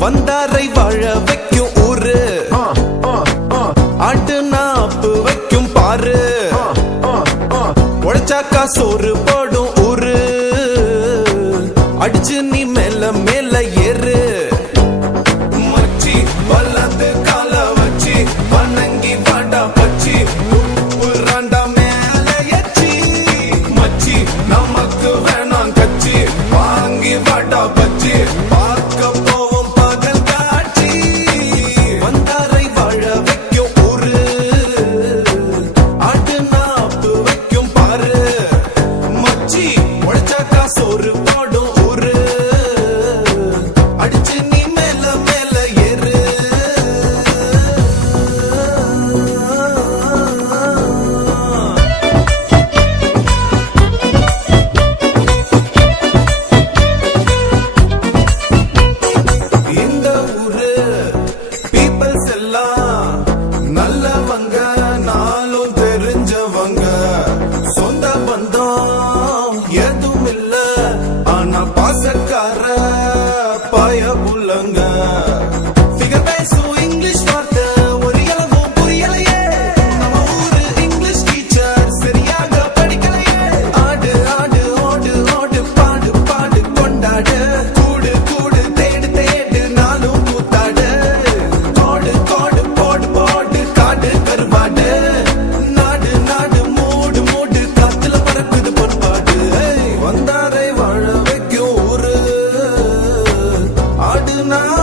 வந்தாரை வாழ வைக்கும் ஊரு ஆட்டு நாப்பு வைக்கும் பாரு உழைச்சாக்கா சோறு போடும் ஊரு அடிச்சு நீ மேல மேல ஏறு மச்சி வலது கால வச்சு வணங்கி வாடா பச்சி உப்புறாண்டா மேல எச்சி மச்சி நமக்கு வேணாம் கச்சி வாங்கி வாடா பச்சி பார்க்க போவோம் பகல் காட்சி வந்தாரை வாழ வைக்கும் ஊரு ஆட்டு நாப்பு வைக்கும் பாரு மச்சி உழைச்சாக்கா சோறு போடும் ஊரு அடிச்சு நீ மேல மேல ஏறு இந்த ஊரு பீப்பிள்ஸ் எல்லாம் நல்லவங்க நாளும் தெரிஞ்சவங்க சொந்த பந்தம் எதுவும் இல்ல ஆனா பாசக்கார பயபுள்ளங்க ஃபிகர் பேசும் இங்கிலீஷ் வார்த்தை ஒரு இளவும் புரியலையே நம்ம ஊரு இங்கிலீஷ் டீச்சர் சரியாக படிக்கலையே ஆடு ஆடு ஓடு ஓடு பாடு பாடு கொண்டாடு கூடு கூடு தேடு தேடு நாளும் கூத்தாடு கோடு கோடு போடு போடு காடு கருவாடு நாடு நாடு மூடு மூடு காத்துல பறக்குது பொன்பாடு வந்தாரை வாழ வைக்கும் ஊரு ஆடு நான்